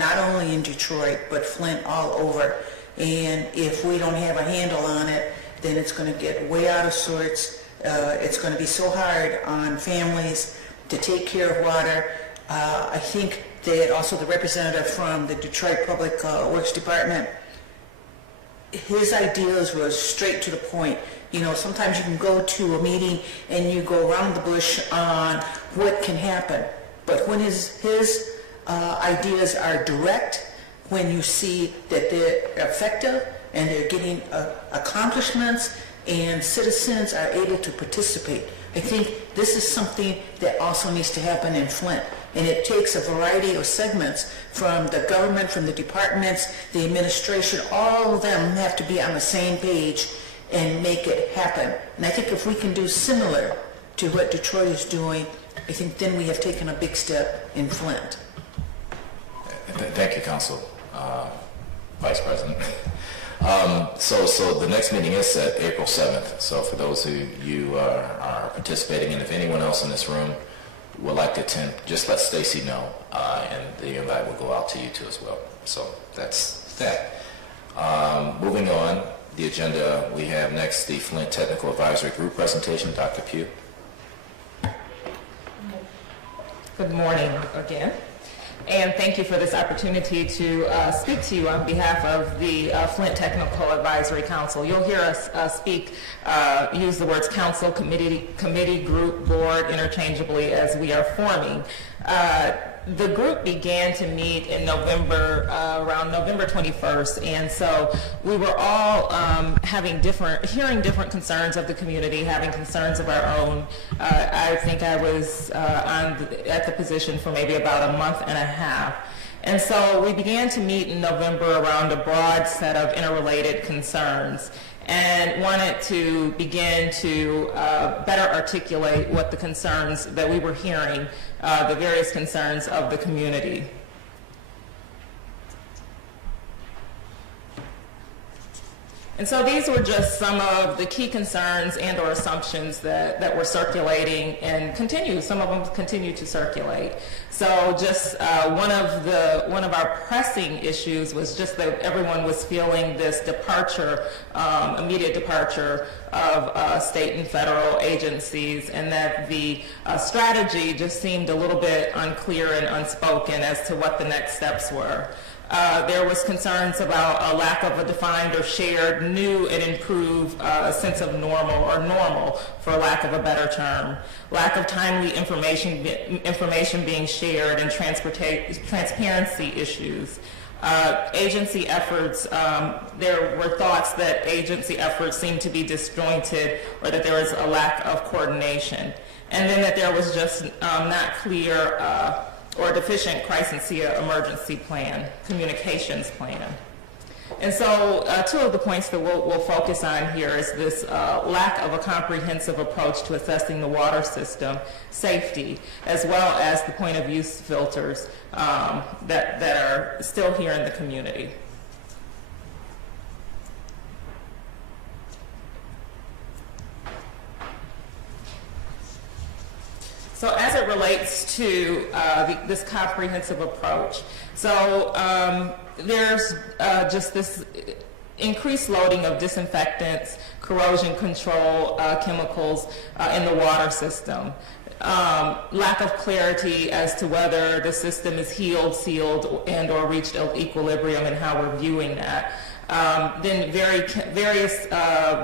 not only in Detroit, but Flint all over. And if we don't have a handle on it, then it's going to get way out of sorts. It's going to be so hard on families to take care of water. I think that also the representative from the Detroit Public Works Department, his ideas was straight to the point. You know, sometimes you can go to a meeting and you go around the bush on what can happen. But when his ideas are direct, when you see that they're effective and they're getting accomplishments and citizens are able to participate, I think this is something that also needs to happen in Flint. And it takes a variety of segments from the government, from the departments, the administration, all of them have to be on the same page and make it happen. And I think if we can do similar to what Detroit is doing, I think then we have taken a big step in Flint. Thank you, Council Vice President. So the next meeting is set April 7th. So for those who you are participating, and if anyone else in this room would like to attend, just let Stacy know, and the invite will go out to you too as well. So that's that. Moving on, the agenda, we have next the Flint Technical Advisory Group presentation. Dr. Pugh. Good morning again, and thank you for this opportunity to speak to you on behalf of the Flint Technical Advisory Council. You'll hear us use the words council, committee, group, board interchangeably as we are forming. The group began to meet in November, around November 21st, and so we were all hearing different concerns of the community, having concerns of our own. I think I was at the position for maybe about a month and a half. And so we began to meet in November around a broad set of interrelated concerns, and wanted to begin to better articulate what the concerns that we were hearing, the various concerns of the community. And so these were just some of the key concerns and or assumptions that were circulating and some of them continue to circulate. So just one of our pressing issues was just that everyone was feeling this departure, immediate departure of state and federal agencies, and that the strategy just seemed a little bit unclear and unspoken as to what the next steps were. There was concerns about a lack of a defined or shared new and improved sense of normal, for lack of a better term. Lack of timely information being shared, and transparency issues. Agency efforts, there were thoughts that agency efforts seemed to be disjointed, or that there was a lack of coordination. And then that there was just not clear or deficient crisis emergency plan, communications plan. And so two of the points that we'll focus on here is this lack of a comprehensive approach to assessing the water system safety, as well as the point of use filters that are still here in the community. So as it relates to this comprehensive approach, so there's just this increased loading of disinfectants, corrosion control chemicals in the water system. Lack of clarity as to whether the system is healed, sealed, and or reached equilibrium, and how we're viewing that. Then various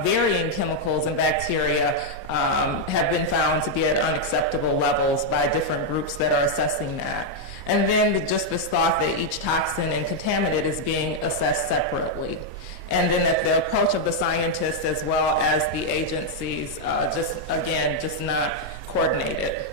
varying chemicals and bacteria have been found to be at unacceptable levels by different groups that are assessing that. And then just this thought that each toxin and contaminant is being assessed separately. And then that the approach of the scientists as well as the agencies just not coordinated.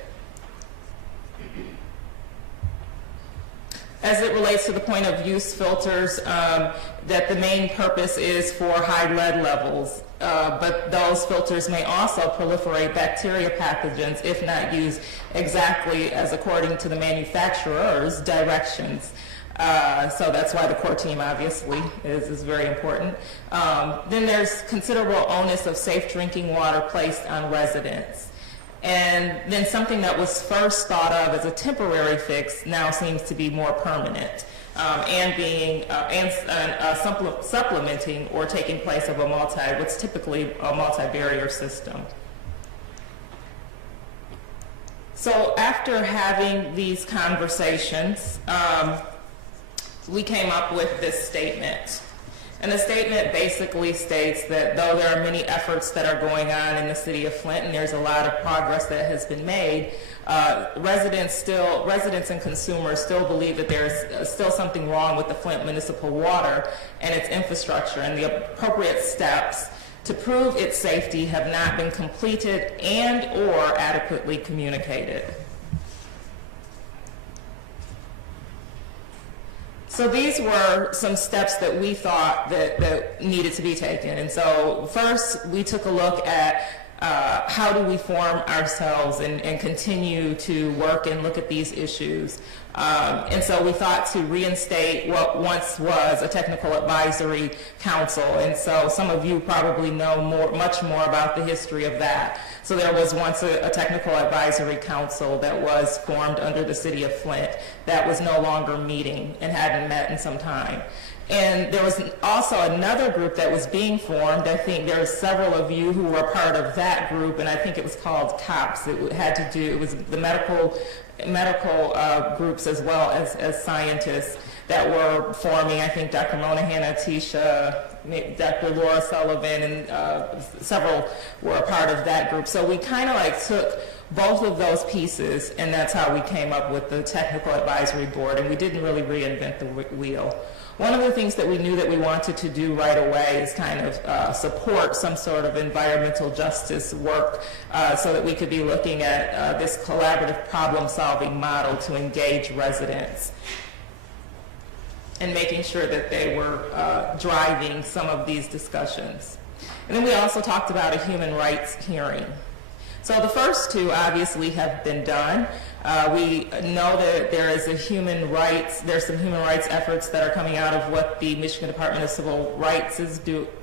As it relates to the point of use filters, that the main purpose is for high lead levels, but those filters may also proliferate bacteria pathogens if not used exactly as according to the manufacturer's directions. So that's why the core team obviously is very important. Then there's considerable onus of safe drinking water placed on residents. And then something that was first thought of as a temporary fix now seems to be more permanent. and being supplementing or taking place of what's typically a multi-barrier system. So after having these conversations, we came up with this statement. And the statement basically states that though there are many efforts that are going on in the city of Flint, and there's a lot of progress that has been made, residents and consumers still believe that there's still something wrong with the Flint municipal water and its infrastructure, and the appropriate steps to prove its safety have not been completed and or adequately communicated. So these were some steps that we thought that needed to be taken. And so first, we took a look at how do we form ourselves and continue to work and look at these issues. And so we thought to reinstate what once was a technical advisory council. And so some of you probably know much more about the history of that. So there was once a technical advisory council that was formed under the city of Flint that was no longer meeting and hadn't met in some time. And there was also another group that was being formed. I think there are several of you who were part of that group, and I think it was called COPS. It was the medical groups as well as scientists that were forming. I think Dr. Monahan, Atisha, Dr. Laura Sullivan, and several were a part of that group. So we kind of like took both of those pieces, and that's how we came up with the technical advisory board, and we didn't really reinvent the wheel. One of the things that we knew that we wanted to do right away is kind of support some sort of environmental justice work so that we could be looking at this collaborative problem-solving model to engage residents and making sure that they were driving some of these discussions. And then we also talked about a human rights hearing. So the first two obviously have been done. We know that there's some human rights efforts that are coming out of what the Michigan Department of Civil Rights is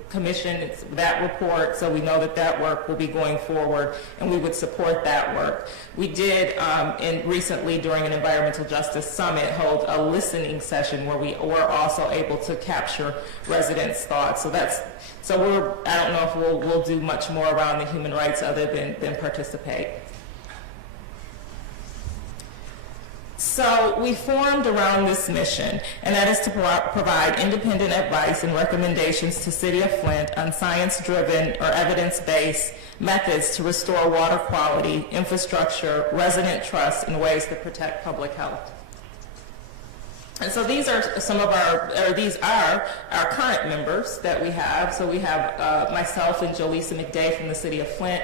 commissioned. It's that report, so we know that that work will be going forward, and we would support that work. We did recently during an environmental justice summit hold a listening session where we were also able to capture residents' thoughts. So I don't know if we'll do much more around the human rights other than participate. So we formed around this mission, and that is to provide independent advice and recommendations to City of Flint on science-driven or evidence-based methods to restore water quality, infrastructure, resident trust in ways that protect public health. And so these are our current members that we have. So we have myself and Jolisa McDay from the City of Flint,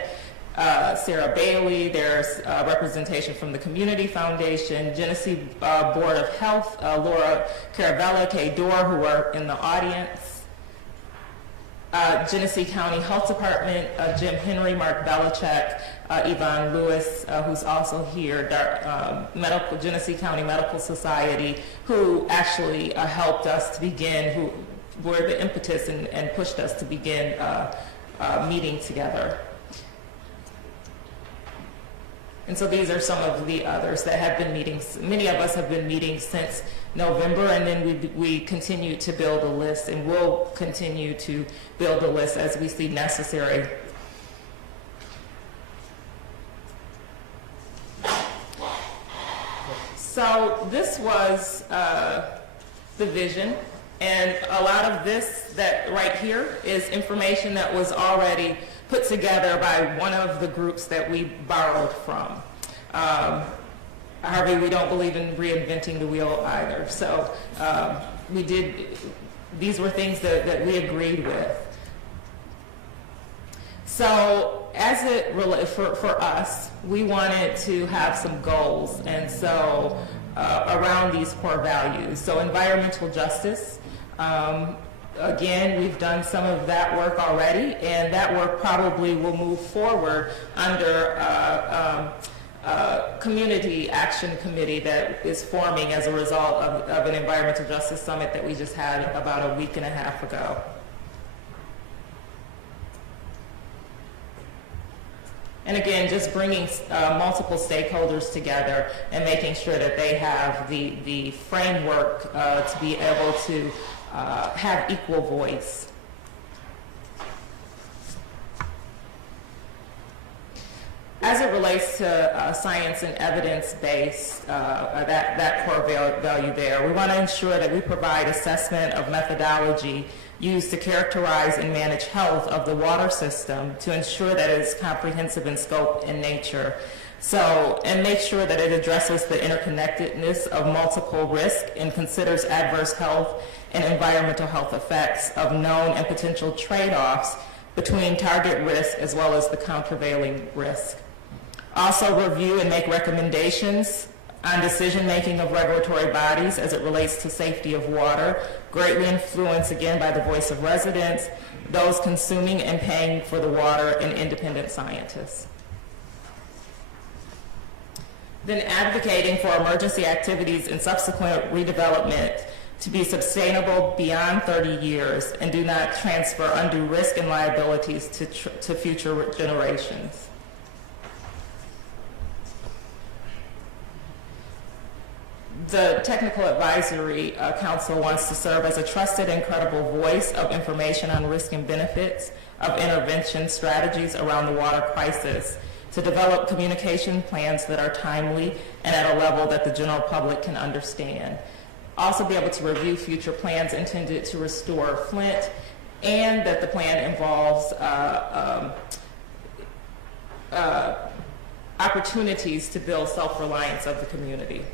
Sarah Bailey, there's representation from the Community Foundation, Genesee Board of Health, Laura Caravella, Kay Dorr, who are in the audience, Genesee County Health Department, Jim Henry, Mark Belichick, Yvonne Lewis, who's also here, Genesee County Medical Society, who actually helped us to begin, who were the impetus and pushed us to begin meeting together. And so these are some of the others that have been meeting. Many of us have been meeting since November, and then we continue to build a list, and we'll continue to build a list as we see necessary. So this was the vision, and a lot of this that right here is information that was already put together by one of the groups that we borrowed from. However, we don't believe in reinventing the wheel either. So these were things that we agreed with. So as it relates for us, we wanted to have some goals, and so around these core values. So environmental justice, again, we've done some of that work already, and that work probably will move forward under a community action committee that is forming as a result of an environmental justice summit that we just had about a week and a half ago. And again, just bringing multiple stakeholders together and making sure that they have the framework to be able to have equal voice. As it relates to science and evidence-based, that core value there, we want to ensure that we provide assessment of methodology used to characterize and manage health of the water system to ensure that it is comprehensive in scope and nature. And make sure that it addresses the interconnectedness of multiple risks and considers adverse health and environmental health effects of known and potential trade-offs between target risk as well as the countervailing risk. Also review and make recommendations on decision-making of regulatory bodies as it relates to safety of water, greatly influenced again by the voice of residents, those consuming and paying for the water, and independent scientists. Then advocating for emergency activities and subsequent redevelopment to be sustainable beyond 30 years and do not transfer undue risk and liabilities to future generations. The Technical Advisory Council wants to serve as a trusted and credible voice of information on risk and benefits of intervention strategies around the water crisis, to develop communication plans that are timely and at a level that the general public can understand. Also be able to review future plans intended to restore Flint, and that the plan involves opportunities to build self-reliance of the community.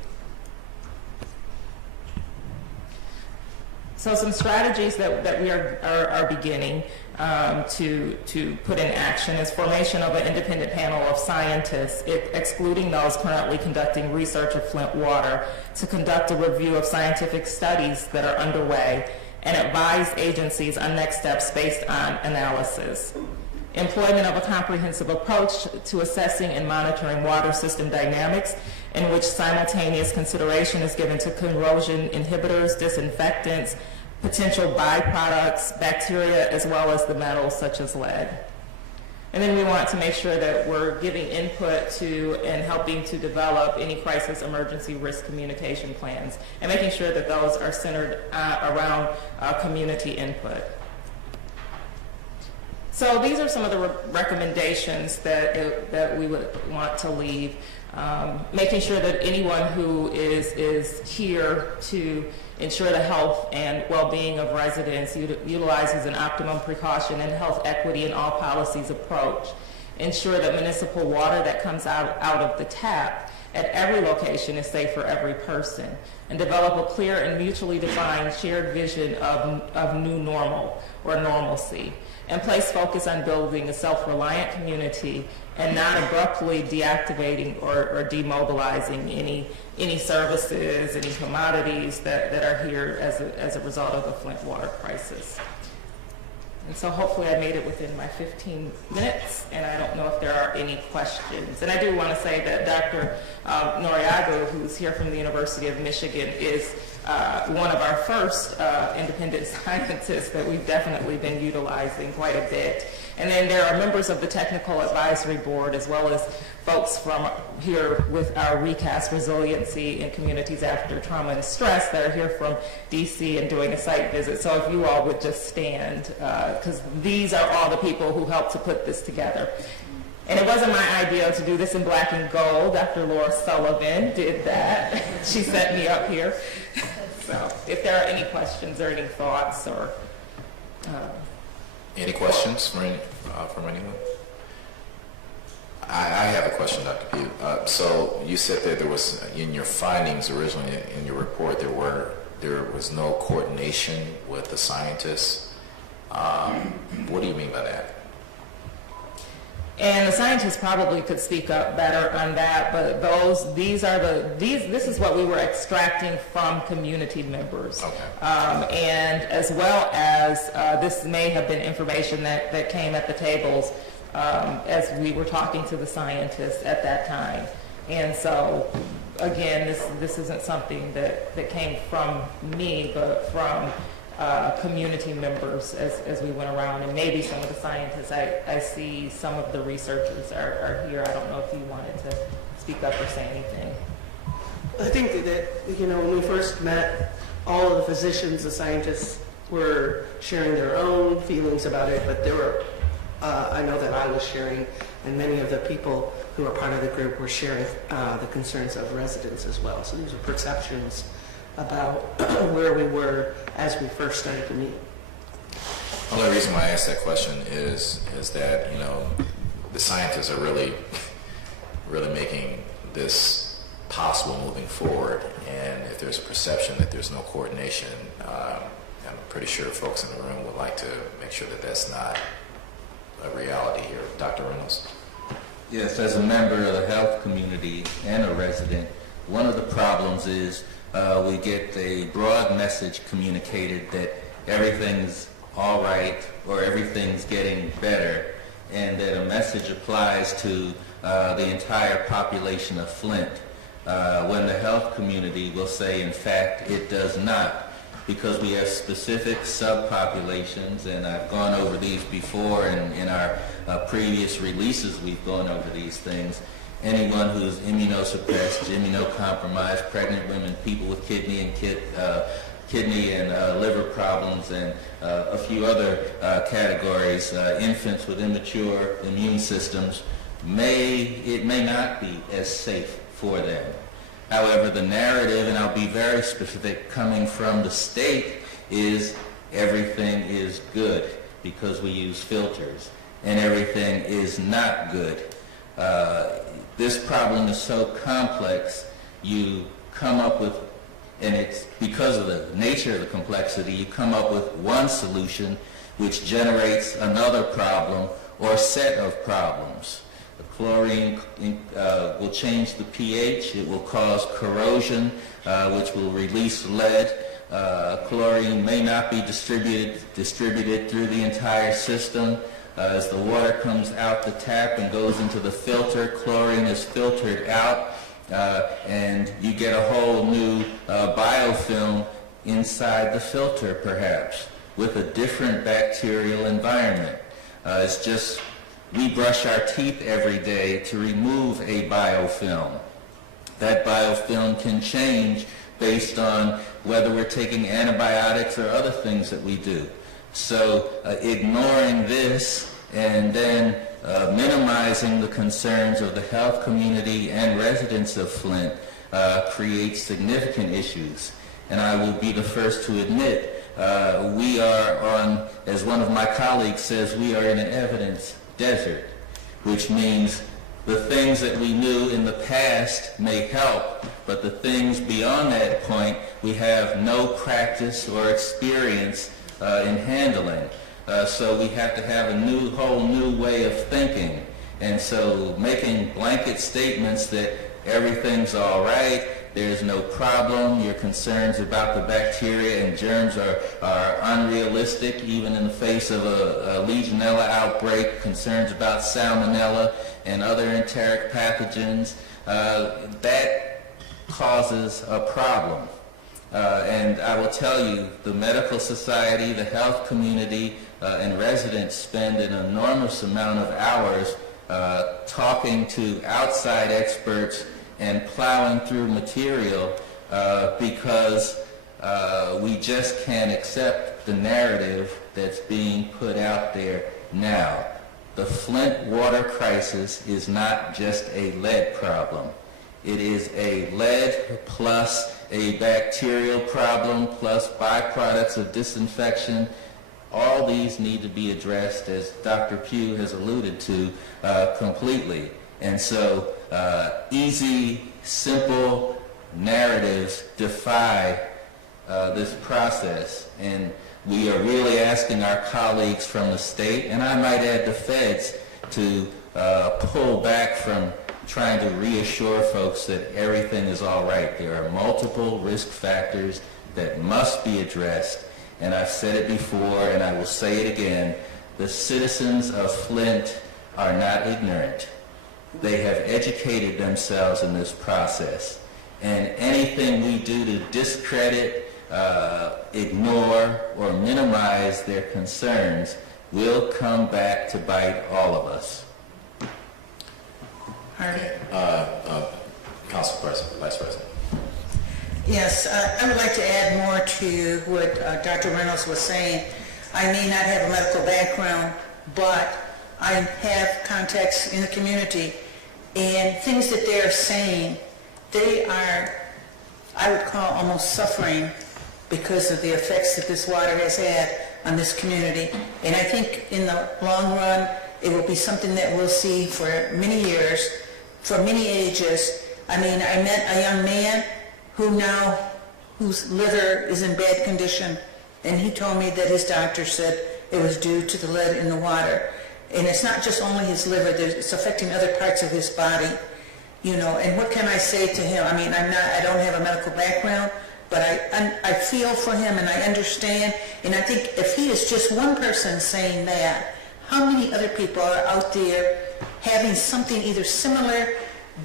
So some strategies that we are beginning to put in action is formation of an independent panel of scientists, excluding those currently conducting research of Flint water, to conduct a review of scientific studies that are underway and advise agencies on next steps based on analysis. Employment of a comprehensive approach to assessing and monitoring water system dynamics, in which simultaneous consideration is given to corrosion inhibitors, disinfectants, potential byproducts, bacteria, as well as the metals such as lead. And then we want to make sure that we're giving input to and helping to develop any crisis emergency risk communication plans and making sure that those are centered around community input. So these are some of the recommendations that we would want to leave. Making sure that anyone who is here to ensure the health and well-being of residents utilizes an optimum precaution and health equity in all policies approach. Ensure that municipal water that comes out of the tap at every location is safe for every person. And develop a clear and mutually defined shared vision of new normal or normalcy. And place focus on building a self-reliant community and not abruptly deactivating or demobilizing any services, any commodities that are here as a result of the Flint water crisis. And so hopefully I made it within my 15 minutes, and I don't know if there are any questions. And I do want to say that Dr. Noriago, who's here from the University of Michigan, is one of our first independent scientists that we've definitely been utilizing quite a bit. And then there are members of the Technical Advisory Board, as well as folks from here with our recast resiliency in communities after trauma and stress that are here from DC and doing a site visit. So if you all would just stand, because these are all the people who helped to put this together. And it wasn't my idea to do this in black and gold. Dr. Laura Sullivan did that. She set me up here. So if there are any questions or any thoughts or... Any questions from anyone? I have a question, Dr. Pugh. So you said that there was, in your findings originally in your report, there was no coordination with the scientists. What do you mean by that? And the scientists probably could speak up better on that, but this is what we were extracting from community members. Okay. And as well as this may have been information that came at the tables as we were talking to the scientists at that time. And so, again, this isn't something that came from me, but from community members as we went around, and maybe some of the scientists. I see some of the researchers are here. I don't know if you wanted to speak up or say anything. I think that, when we first met, all of the physicians, the scientists were sharing their own feelings about it, but there were, I know that I was sharing, and many of the people who are part of the group were sharing the concerns of residents as well. So these are perceptions about where we were as we first started to meet. The only reason why I asked that question is that, the scientists are really making this possible moving forward, and if there's a perception that there's no coordination, I'm pretty sure folks in the room would like to make sure that that's not a reality here. Dr. Reynolds? Yes, as a member of the health community and a resident, one of the problems is we get a broad message communicated that everything's all right or everything's getting better, and that a message applies to the entire population of Flint, when the health community will say, in fact, it does not, because we have specific subpopulations, and I've gone over these before, and in our previous releases we've gone over these things. Anyone who's immunosuppressed, immunocompromised, pregnant women, people with kidney and liver problems, and a few other categories, infants with immature immune systems, it may not be as safe for them. However, the narrative, and I'll be very specific, coming from the state is everything is good because we use filters, and everything is not good. This problem is so complex, you come up with, and it's because of the nature of the complexity, you come up with one solution which generates another problem or set of problems. The chlorine will change the pH, it will cause corrosion, which will release lead. Chlorine may not be distributed through the entire system. As the water comes out the tap and goes into the filter, chlorine is filtered out, and you get a whole new biofilm inside the filter, perhaps, with a different bacterial environment. It's just, we brush our teeth every day to remove a biofilm. That biofilm can change based on whether we're taking antibiotics or other things that we do. So ignoring this and then minimizing the concerns of the health community and residents of Flint creates significant issues. And I will be the first to admit, we are on, as one of my colleagues says, we are in an evidence desert, which means the things that we knew in the past may help, but the things beyond that point we have no practice or experience in handling. So we have to have a whole new way of thinking. And so making blanket statements that everything's all right, there's no problem, your concerns about the bacteria and germs are unrealistic, even in the face of a Legionella outbreak, concerns about Salmonella and other enteric pathogens, that causes a problem. And I will tell you, the medical society, the health community, and residents spend an enormous amount of hours talking to outside experts and plowing through material because we just can't accept the narrative that's being put out there now. The Flint water crisis is not just a lead problem. It is a lead plus a bacterial problem plus byproducts of disinfection. All these need to be addressed, as Dr. Pugh has alluded to, completely. And so easy, simple narratives defy this process. And we are really asking our colleagues from the state, and I might add the feds, to pull back from trying to reassure folks that everything is all right. There are multiple risk factors that must be addressed, and I've said it before and I will say it again, the citizens of Flint are not ignorant. They have educated themselves in this process, and anything we do to discredit ignore or minimize their concerns will come back to bite all of us. Okay. Council President, Vice President. Yes, I would like to add more to what Dr. Reynolds was saying. I may not have a medical background, but I have contacts in the community, and things that they're saying, they are, I would call almost suffering because of the effects that this water has had on this community. And I think in the long run, it will be something that we'll see for many years, for many ages. I mean, I met a young man whose liver is in bad condition, and he told me that his doctor said it was due to the lead in the water. And it's not just only his liver, it's affecting other parts of his body, and what can I say to him? I mean, I don't have a medical background, but I feel for him and I understand, and I think if he is just one person saying that, how many other people are out there having something either similar,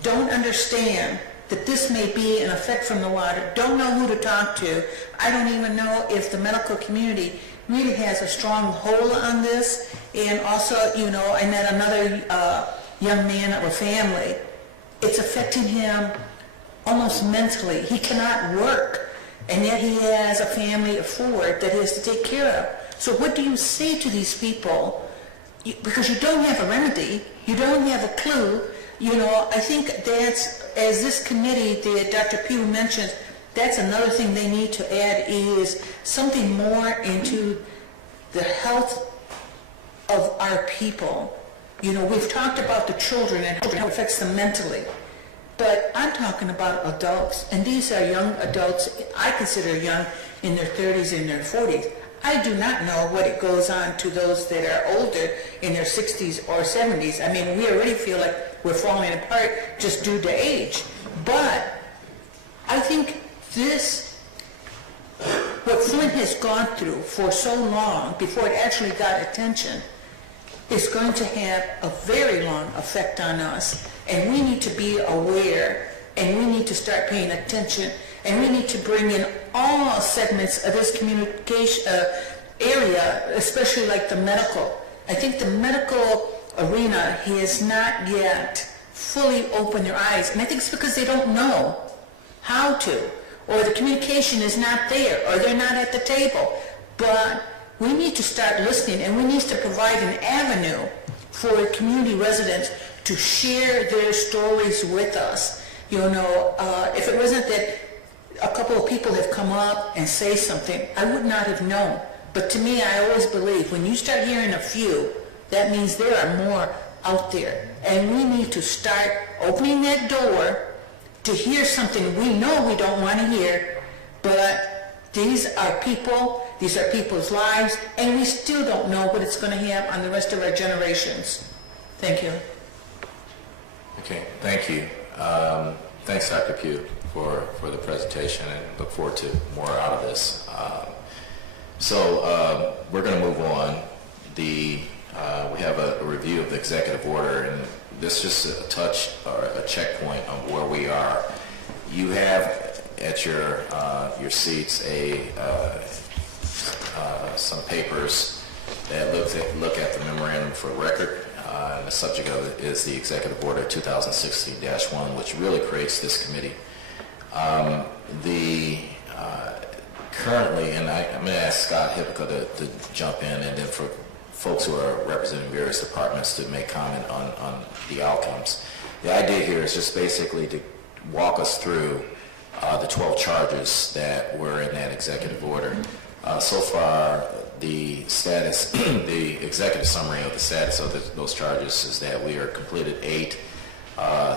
don't understand that this may be an effect from the water, don't know who to talk to. I don't even know if the medical community really has a strong hold on this. And also, I met another young man of a family. It's affecting him almost mentally. He cannot work, and yet he has a family of 4 that he has to take care of. So what do you say to these people? Because you don't have a remedy, you don't have a clue. I think that's, as this committee that Dr. Pugh mentioned, that's another thing they need to add is something more into the health of our people. We've talked about the children and how it affects them mentally, but I'm talking about adults, and these are young adults. I consider young in their 30s and their 40s. I do not know what it goes on to those that are older in their 60s or 70s. I mean, we already feel like we're falling apart just due to age. But I think what Flint has gone through for so long before it actually got attention is going to have a very long effect on us. And we need to be aware, and we need to start paying attention, and we need to bring in all segments of this communication area, especially like the medical. I think the medical arena has not yet fully opened their eyes, and I think it's because they don't know how to, or the communication is not there, or they're not at the table. But we need to start listening, and we need to provide an avenue for community residents to share their stories with us. If it wasn't that a couple of people have come up and say something, I would not have known. But to me, I always believe when you start hearing a few, that means there are more out there. And we need to start opening that door to hear something we know we don't want to hear, but these are people, these are people's lives, and we still don't know what it's going to have on the rest of our generations. Thank you. Okay, thank you. Thanks, Dr. Pugh, for the presentation, and look forward to more out of this. So we're going to move on. We have a review of the executive order, and this is just a touch or a checkpoint on where we are. You have at your seats some papers that look at the memorandum for record. And the subject of it is the Executive Order 2016-1, which really creates this committee. Currently, and I'm going to ask Scott Hippica to jump in, and then for folks who are representing various departments to make comment on the outcomes. The idea here is just basically to walk us through the 12 charges that were in that executive order. So far, the status, the executive summary of the status of those charges is that we are completed 8,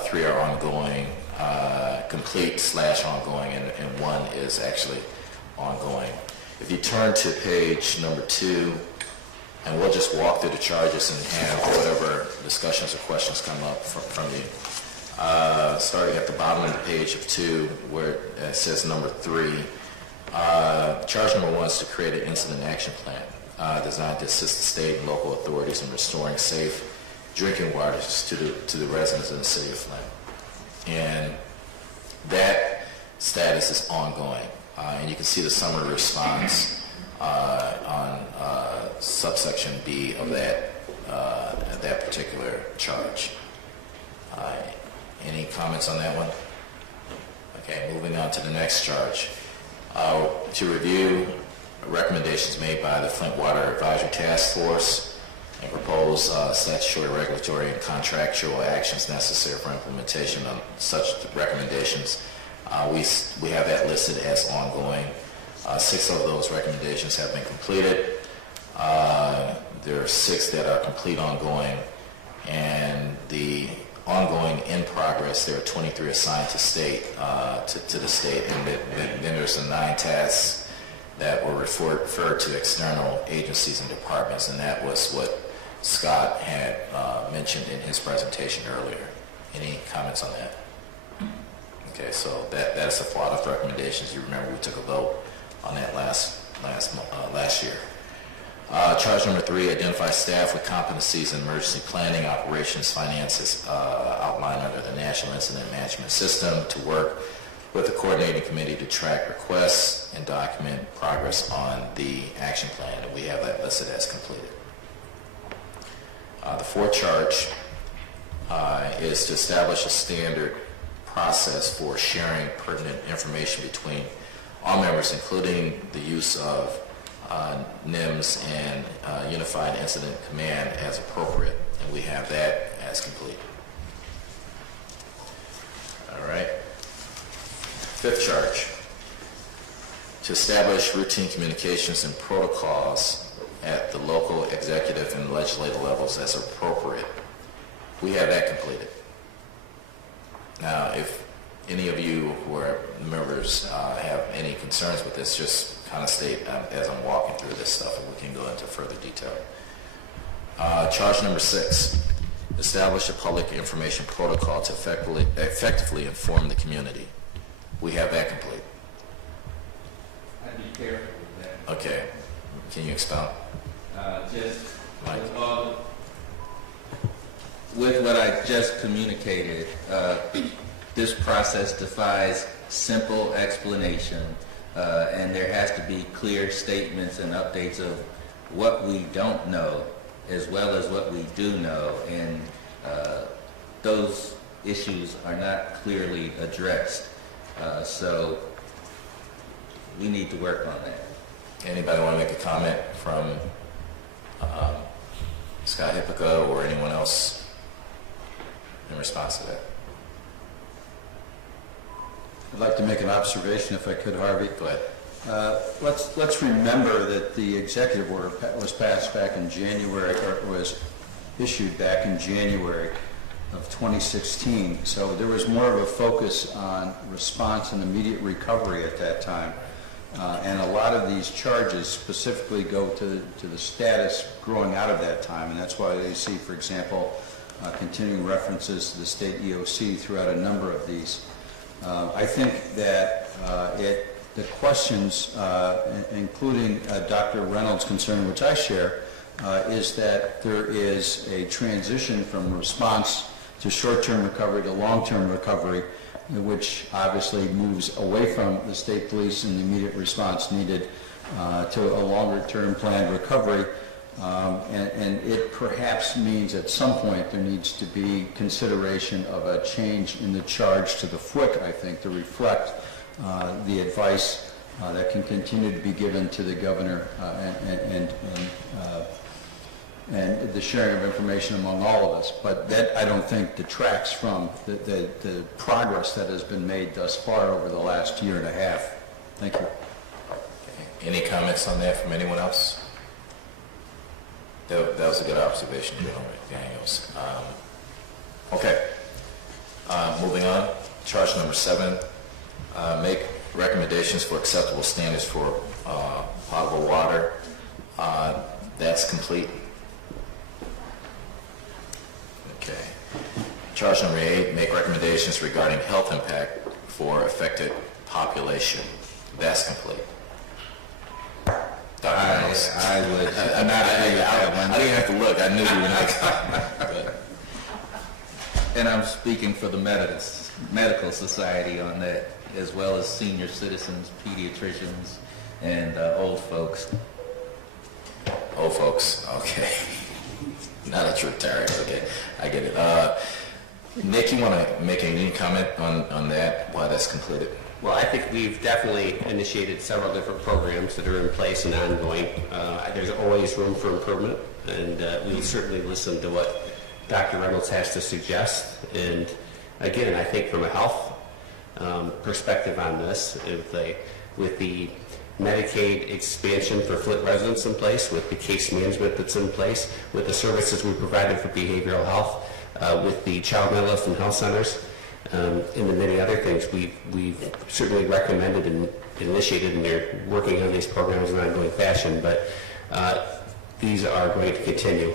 3 are ongoing, complete/ongoing, and 1 is actually ongoing. If you turn to page number 2, and we'll just walk through the charges and have whatever discussions or questions come up from you. Starting at the bottom of the page of 2, where it says number 3, charge number 1 is to create an incident action plan designed to assist the state and local authorities in restoring safe drinking water to the residents of the city of Flint. And that status is ongoing. And you can see the summary response on subsection B of that particular charge. Any comments on that one? Okay, moving on to the next charge. To review recommendations made by the Flint Water Advisory Task Force and propose statutory, regulatory, and contractual actions necessary for implementation of such recommendations. We have that listed as ongoing. 6 of those recommendations have been completed. There are 6 that are complete ongoing, and the ongoing in progress, there are 23 assigned to to the state, and then there's the 9 tasks that were referred to external agencies and departments, and that was what Scott had mentioned in his presentation earlier. Any comments on that? Okay, so that's the plot of recommendations. You remember we took a vote on that last year. Charge number 3, identify staff with competencies in emergency planning, operations, finances, outlined under the National Incident Management System to work with the coordinating committee to track requests and document progress on the action plan, and we have that listed as completed. The 4th charge is to establish a standard process for sharing pertinent information between all members, including the use of NIMS and Unified Incident Command as appropriate, and we have that as complete. All right. 5th charge, to establish routine communications and protocols at the local, executive, and legislative levels as appropriate. We have that completed. Now, if any of you who are members have any concerns with this, just kind of state as I'm walking through this stuff, and we can go into further detail. Charge number 6, establish a public information protocol to effectively inform the community. We have that complete. I'd be careful with that. Okay. Can you expound? With what I just communicated, this process defies simple explanation, and there has to be clear statements and updates of what we don't know as well as what we do know, and those issues are not clearly addressed. So we need to work on that. Anybody want to make a comment from Scott Hippica or anyone else in response to that? I'd like to make an observation, if I could, Harvey. Go ahead. Let's remember that the executive order was passed back in January, or was issued back in January of 2016. So there was more of a focus on response and immediate recovery at that time. And a lot of these charges specifically go to the status growing out of that time. And that's why they see, for example, continuing references to the state EOC throughout a number of these. I think that the questions, including Dr. Reynolds' concern, which I share, is that there is a transition from response to short-term recovery to long-term recovery, which obviously moves away from the state police and the immediate response needed to a longer-term planned recovery. And it perhaps means at some point there needs to be consideration of a change in the charge to the FWICC, I think, to reflect the advice that can continue to be given to the governor and the sharing of information among all of us. But that, I don't think, detracts from the progress that has been made thus far over the last year and a half. Thank you. Okay. Any comments on that from anyone else? That was a good observation, Daniels. Okay. Moving on. Charge number 7. Make recommendations for acceptable standards for potable water. That's complete. Okay. Charge number 8. Make recommendations regarding health impact for affected population. That's complete. I would not agree with that one. I didn't have to look. I knew you were not. And I'm speaking for the medical society on that. as well as senior citizens, pediatricians, and old folks. Old folks, okay. Now that you're retired, okay, I get it. Nick, you want to make any comment on that while that's completed? Well, I think we've definitely initiated several different programs that are in place and ongoing. There's always room for improvement, and we certainly listen to what Dr. Reynolds has to suggest. And again, I think from a health perspective on this, with the Medicaid expansion for Flint residents in place, with the case management that's in place, with the services we provided for behavioral health, with the child mental health and health centers, and the many other things we've certainly recommended and initiated, and they're working on these programs in an ongoing fashion. But these are going to continue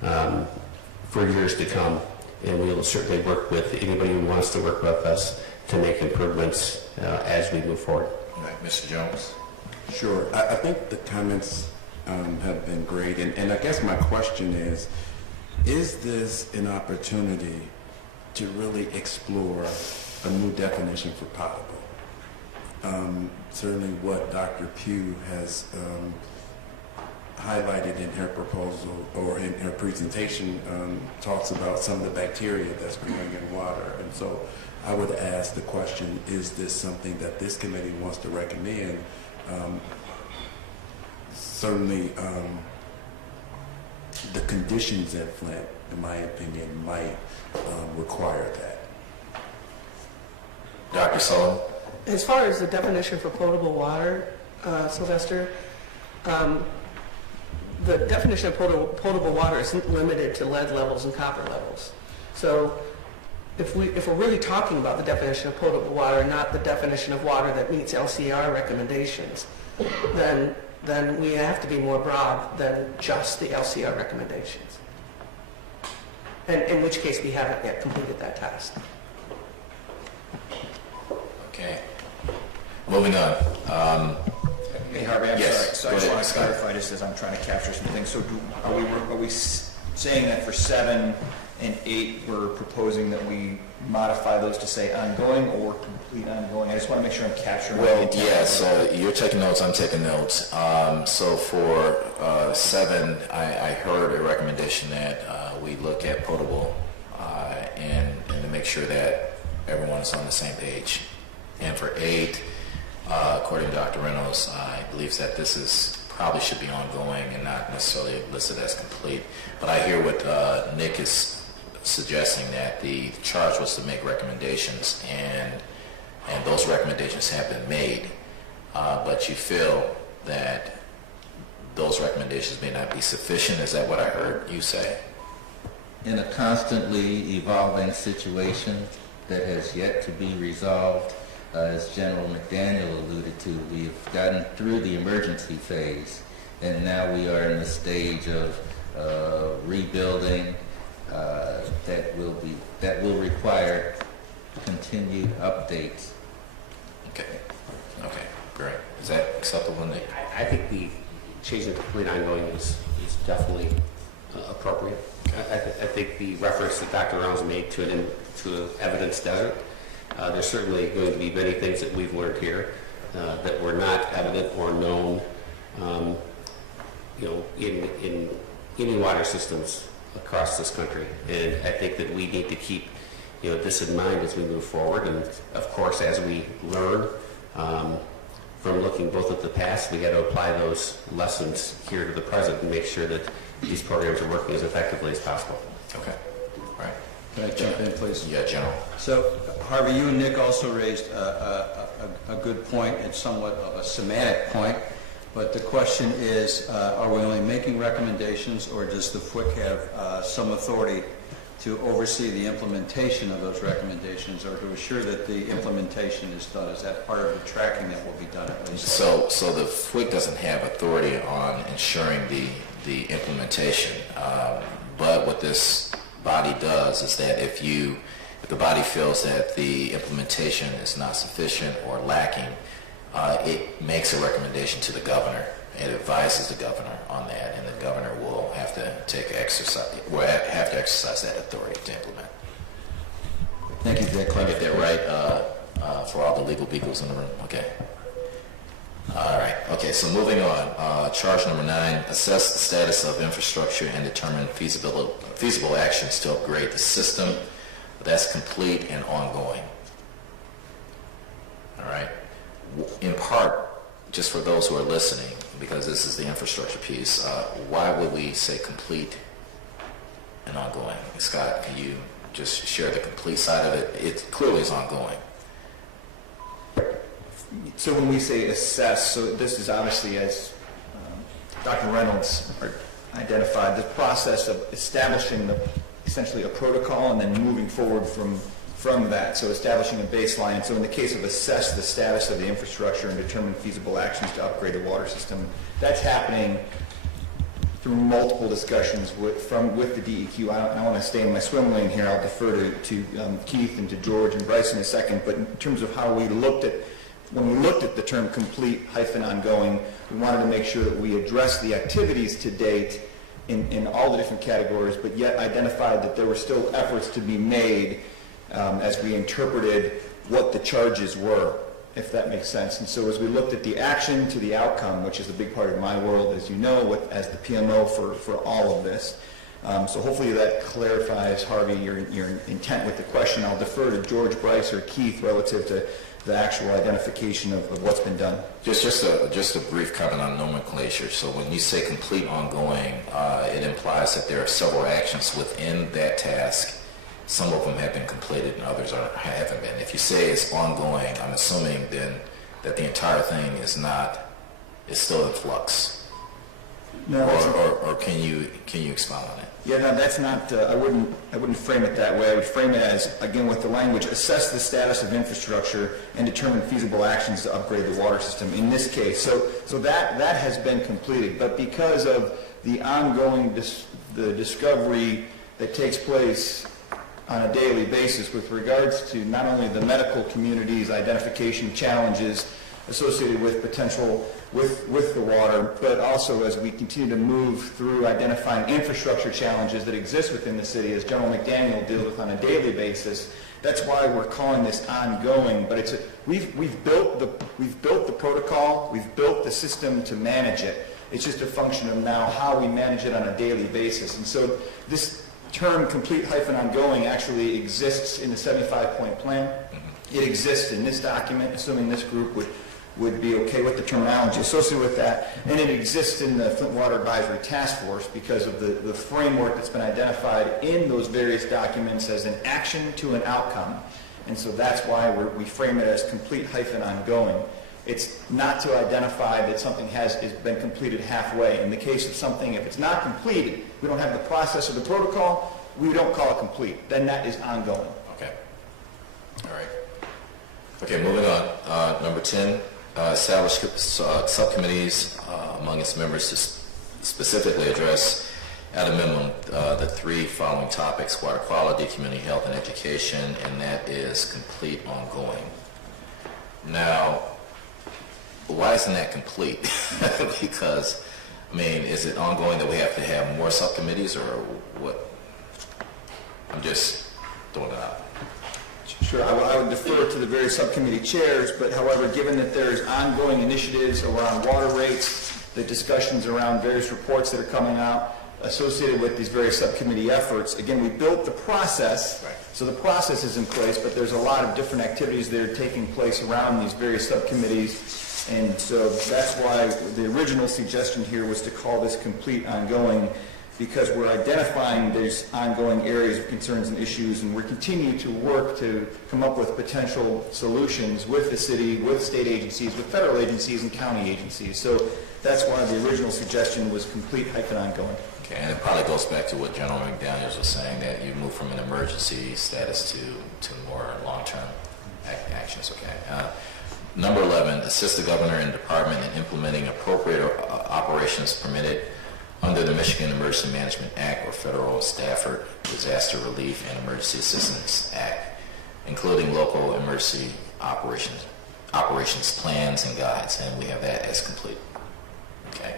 for years to come, and we will certainly work with anybody who wants to work with us to make improvements as we move forward. All right, Mr. Jones. Sure. I think the comments have been great, and I guess my question is this an opportunity to really explore a new definition for potable? Certainly what Dr. Pugh has highlighted in her proposal or in her presentation talks about some of the bacteria that's growing in water. And so I would ask the question, is this something that this committee wants to recommend? Certainly the conditions at Flint, in my opinion, might require that. Dr. Sullivan? As far as the definition for potable water, Sylvester, the definition of potable water is limited to lead levels and copper levels. So if we're really talking about the definition of potable water, not the definition of water that meets LCR recommendations, then we have to be more broad than just the LCR recommendations. And in which case we haven't yet completed that task. Okay. Moving on. Hey, Harvey, I'm Yes, sorry. So I just go want ahead, to clarify this as I'm trying to capture some things. So are we saying that for 7 and 8, we're proposing that we modify those to say ongoing or complete ongoing? I just want to make sure I'm capturing. Well, yeah, so you're taking notes, I'm taking notes. So for 7, I heard a recommendation that we look at potable and to make sure that everyone is on the same page. And for 8, according to Dr. Reynolds, I believe that this is probably should be ongoing and not necessarily listed as complete. But I hear what Nick is suggesting, that the charge was to make recommendations, and those recommendations have been made, but you feel that those recommendations may not be sufficient. Is that what I heard you say? In a constantly evolving situation that has yet to be resolved, as General McDaniel alluded to, we've gotten through the emergency phase, and now we are in the stage of rebuilding that will require continued updates. Okay, great. Is that acceptable, Nick? I think the changing to complete ongoing is definitely appropriate. I think the reference that Dr. Reynolds made to an evidence desert, there's certainly going to be many things that we've learned here that were not evident or known, in any water systems across this country. And I think that we need to keep, this in mind as we move forward. And of course, as we learn from looking both at the past, we got to apply those lessons here to the present and make sure that these programs are working as effectively as possible. Okay, all right. Can I jump in, please? Yeah, General. So, Harvey, you and Nick also raised a good point. It's somewhat of a semantic point, but the question is, are we only making recommendations, or does the FWICC have some authority to oversee the implementation of those recommendations, or to assure that the implementation is done? Is that part of the tracking that will be done at least? So the FWICC doesn't have authority on ensuring the implementation, but what this body does is that if the body feels that the implementation is not sufficient or lacking, it makes a recommendation to the governor. It advises the governor on that, and the governor will have to exercise that authority to implement. Thank you for that Did I get that right, for all the legal beagles in the room. Okay. All right. Okay, so moving on. Charge number 9, assess the status of infrastructure and determine feasible actions to upgrade the system. That's complete and ongoing. All right. In part, just for those who are listening, because this is the infrastructure piece, why would we say complete and ongoing? Scott, can you just share the complete side of it? It clearly is ongoing. So when we say assess, so this is obviously, as Dr. Reynolds identified, the process of establishing essentially a protocol and then moving forward from that, so establishing a baseline. So in the case of assess the status of the infrastructure and determine feasible actions to upgrade the water system, that's happening through multiple discussions with the DEQ. I want to stay in my swim lane here. I'll defer to Keith and to George and Bryce in a second, but in terms of how we looked at, when we looked at the term complete-ongoing, we wanted to make sure that we addressed the activities to date in all the different categories, but yet identified that there were still efforts to be made as we interpreted what the charges were, if that makes sense. And so as we looked at the action to the outcome, which is a big part of my world, as you know, as the PMO for all of this. So hopefully that clarifies, Harvey, your intent with the question. I'll defer to George, Bryce, or Keith relative to the actual identification of what's been done. Just a brief comment on nomenclature. So when you say complete ongoing, it implies that there are several actions within that task. Some of them have been completed and others haven't been. If you say it's ongoing, I'm assuming then that the entire thing is still in flux. No, or can you expound on it? Yeah, no, that's not, I wouldn't frame it that way. I would frame it as, again, with the language, assess the status of infrastructure and determine feasible actions to upgrade the water system in this case. So that has been completed, but because of the ongoing the discovery that takes place on a daily basis with regards to not only the medical community's identification challenges associated with potential with the water, but also as we continue to move through identifying infrastructure challenges that exist within the city, as General McDaniel deals with on a daily basis. That's why we're calling this ongoing. But we've built the protocol, we've built the system to manage it. It's just a function of now how we manage it on a daily basis. And so this term complete-ongoing actually exists in the 75-point plan. It exists in this document, assuming this group would be okay with the terminology associated with that, and it exists in the Flint Water Advisory Task Force because of the framework that's been identified in those various documents as an action to an outcome. And so that's why we frame it as complete-ongoing. It's not to identify that something has been completed halfway. In the case of something, if it's not completed, we don't have the process or the protocol, we don't call it complete. Then that is ongoing. Okay. All right. Okay, moving on. Number 10, establish subcommittees among its members to specifically address, at a minimum, the 3 following topics: water quality, community health, and education, and that is complete ongoing. Now, why isn't that complete? Because, I mean, is it ongoing that we have to have more subcommittees, or what? I'm just throwing it out. Sure, I would defer to the various subcommittee chairs, but however, given that there's ongoing initiatives around water rates, the discussions around various reports that are coming out associated with these various subcommittee efforts, again, we built the process, right. So the process is in place, but there's a lot of different activities that are taking place around these various subcommittees, and so that's why the original suggestion here was to call this complete ongoing, because we're identifying these ongoing areas of concerns and issues, and we're continuing to work to come up with potential solutions with the city, with state agencies, with federal agencies, and county agencies. So that's why the original suggestion was complete-ongoing. Okay, and it probably goes back to what General McDaniel was saying, that you move from an emergency status to more long-term actions. Okay. Number 11, assist the governor and department in implementing appropriate operations permitted under the Michigan Emergency Management Act or Federal Stafford Disaster Relief and Emergency Assistance Act, including local emergency operations plans and guides, and we have that as complete. Okay.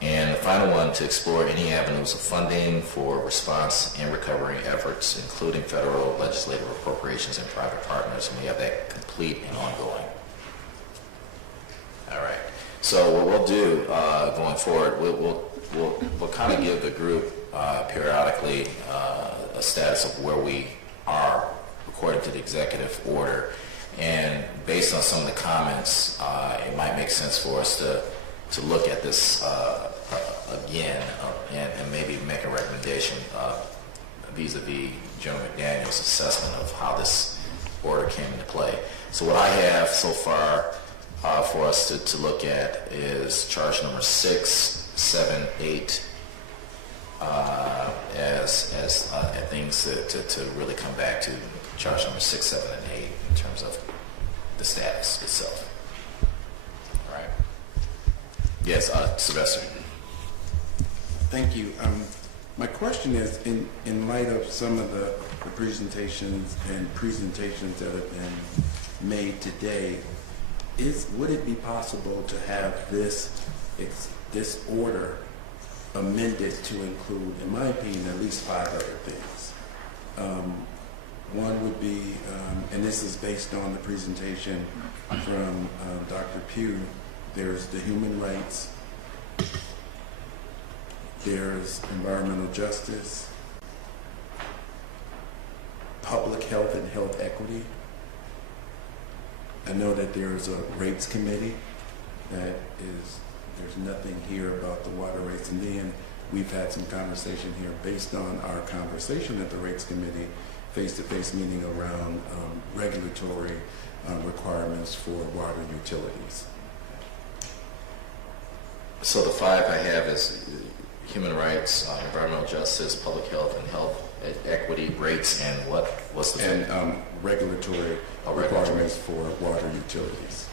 And the final one, to explore any avenues of funding for response and recovery efforts, including federal legislative appropriations and private partners, and we have that complete and ongoing. All right. So what we'll do going forward, we'll kind of give the group periodically a status of where we are according to the executive order, and based on some of the comments, it might make sense for us to look at this again and maybe make a recommendation vis-a-vis General McDaniel's assessment of how this order came into play. So what I have so far for us to look at is charge number 6, 7, 8 as things to really come back to charge number 6, 7, and 8 in terms of the status itself. All right. Yes, Sylvester. Thank you. My question is, in light of some of the presentations that have been made today, would it be possible to have this order amended to include, in my opinion, at least 5 other things? One would be, and this is based on the presentation from Dr. Pugh, there's the human rights, there's environmental justice, public health and health equity. I know that there's a rates committee there's nothing here about the water rates, and then we've had some conversation here based on our conversation at the rates committee face-to-face meeting around regulatory requirements for water utilities. So the 5 I have is human rights, environmental justice, public health and health equity, rates, and what's the thing? And regulatory requirements for water utilities.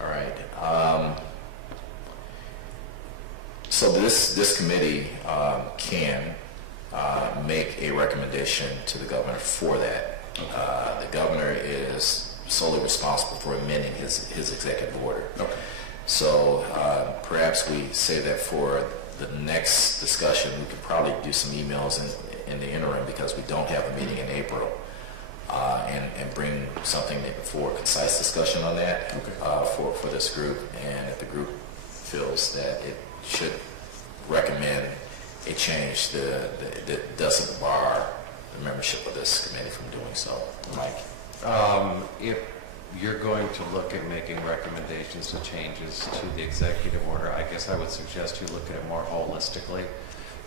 All right. So this committee can make a recommendation to the governor for that. Okay. The governor is solely responsible for amending his executive order. Okay. So perhaps we say that for the next discussion, we could probably do some emails in the interim, because we don't have a meeting in April, and bring something for concise discussion on that. Okay. For this group, and if the group feels that it should recommend a change that doesn't bar the membership of this committee from doing so. Mike? If you're going to look at making recommendations to changes to the executive order, I guess I would suggest you look at it more holistically.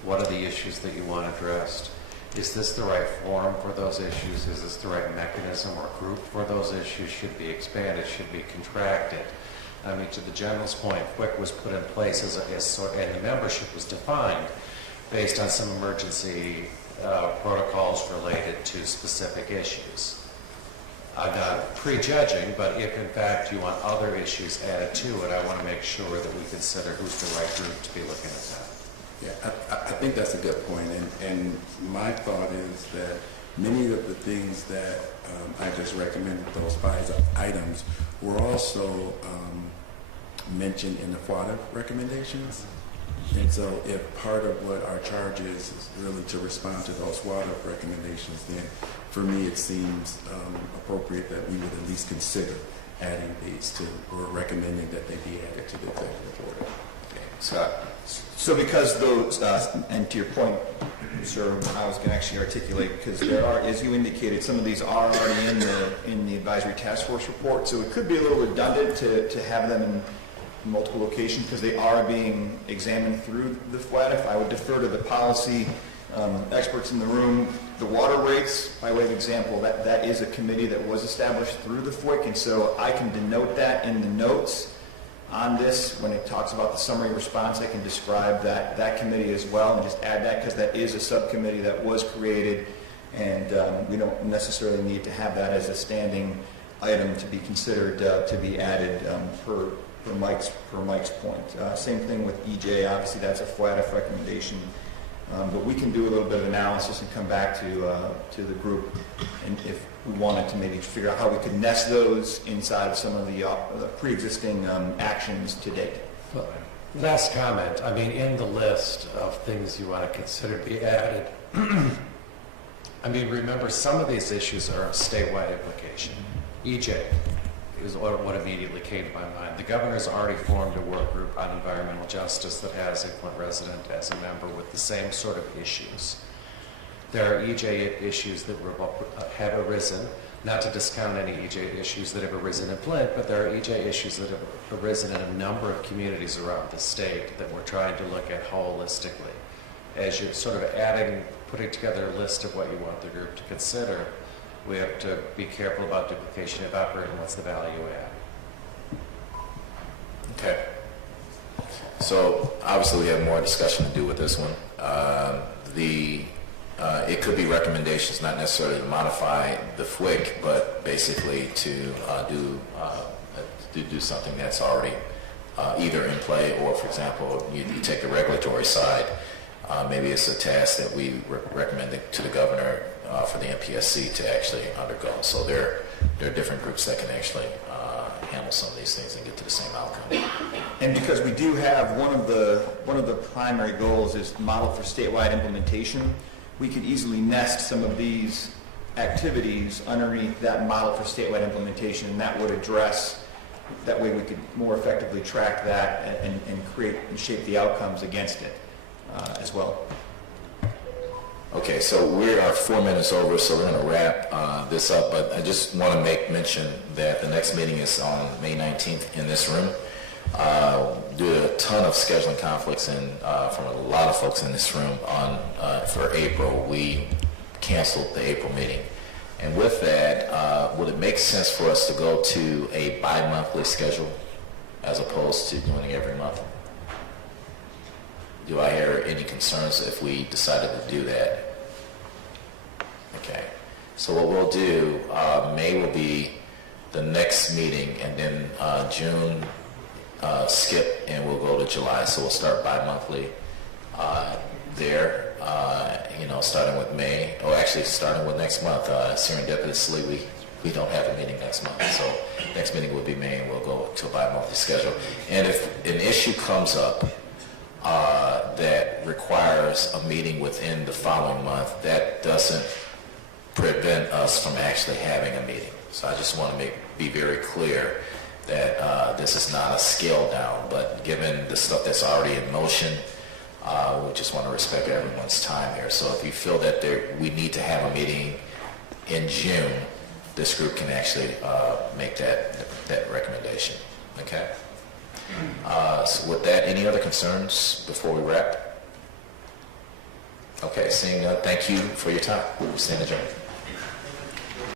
What are the issues that you want addressed? Is this the right forum for those issues? Is this the right mechanism or group for those issues? Should be expanded, should be contracted? I mean, to the general's point, FWICC was put in place and the membership was defined based on some emergency protocols related to specific issues. I'm not prejudging, but if in fact you want other issues added to it, I want to make sure that we consider who's the right group to be looking at that. Yeah, I think that's a good point, and my thought is that many of the things that I just recommended, those 5 items, were also mentioned in the FWICC recommendations. And so if part of what our charge is really to respond to those FWICC recommendations, then for me it seems appropriate that we would at least consider adding these to, or recommending that they be added to the executive order. Okay. Scott? So because those, and to your point, sir, I was going to actually articulate, because there are, as you indicated, some of these are already in the advisory task force report, so it could be a little redundant to have them in multiple locations, because they are being examined through the FWICC. I would defer to the policy experts in the room. The water rates, by way of example, that is a committee that was established through the FWICC, and so I can denote that in the notes on this. When it talks about the summary response, I can describe that committee as well and just add that, because that is a subcommittee that was created, and we don't necessarily need to have that as a standing item to be considered to be added per Mike's point. Same thing with EJ. Obviously, that's a FWICC recommendation, but we can do a little bit of analysis and come back to the group, and if we wanted to maybe figure out how we could nest those inside of some of the pre-existing actions to date. Last comment, I mean, in the list of things you want to consider be added, I mean, remember, some of these issues are of statewide implication. EJ is what immediately came to my mind. The governor's already formed a work group on environmental justice that has a Flint resident as a member with the same sort of issues. There are EJ issues that have arisen, not to discount any EJ issues that have arisen in Flint, but there are EJ issues that have arisen in a number of communities around the state that we're trying to look at holistically. As you're sort of putting together a list of what you want the group to consider, we have to be careful about duplication of effort and what's the value add. Okay. So obviously we have more discussion to do with this one. It could be recommendations, not necessarily to modify the FWICC, but basically to do something that's already either in play, or, for example, you take the regulatory side. Maybe it's a task that we recommend to the governor for the MPSC to actually undergo. So there are different groups that can actually handle some of these things and get to the same outcome. And because we do have one of the primary goals is model for statewide implementation, we could easily nest some of these activities underneath that model for statewide implementation, and that would address, that way we could more effectively track that and create and shape the outcomes against it as well. Okay, so we are 4 minutes over, so we're going to wrap this up, but I just want to make mention that the next meeting is on May 19th in this room. Due to a ton of scheduling conflicts and from a lot of folks in this room for April, we canceled the April meeting. And with that, would it make sense for us to go to a bi-monthly schedule as opposed to doing it every month? Do I hear any concerns if we decided to do that? Okay. So what we'll do, May will be the next meeting, and then June skip, and we'll go to July. So we'll start bi-monthly there, starting with May, or actually starting with next month. Serendipitously, we don't have a meeting next month. So next meeting will be May, and we'll go to a bi-monthly schedule. And if an issue comes up that requires a meeting within the following month, that doesn't prevent us from actually having a meeting. So I just want to be very clear that this is not a scale down, but given the stuff that's already in motion, we just want to respect everyone's time here. So if you feel that we need to have a meeting in June, this group can actually make that recommendation. Okay. So with that, any other concerns before we wrap? Okay, seeing none, thank you for your time. We stand adjourned.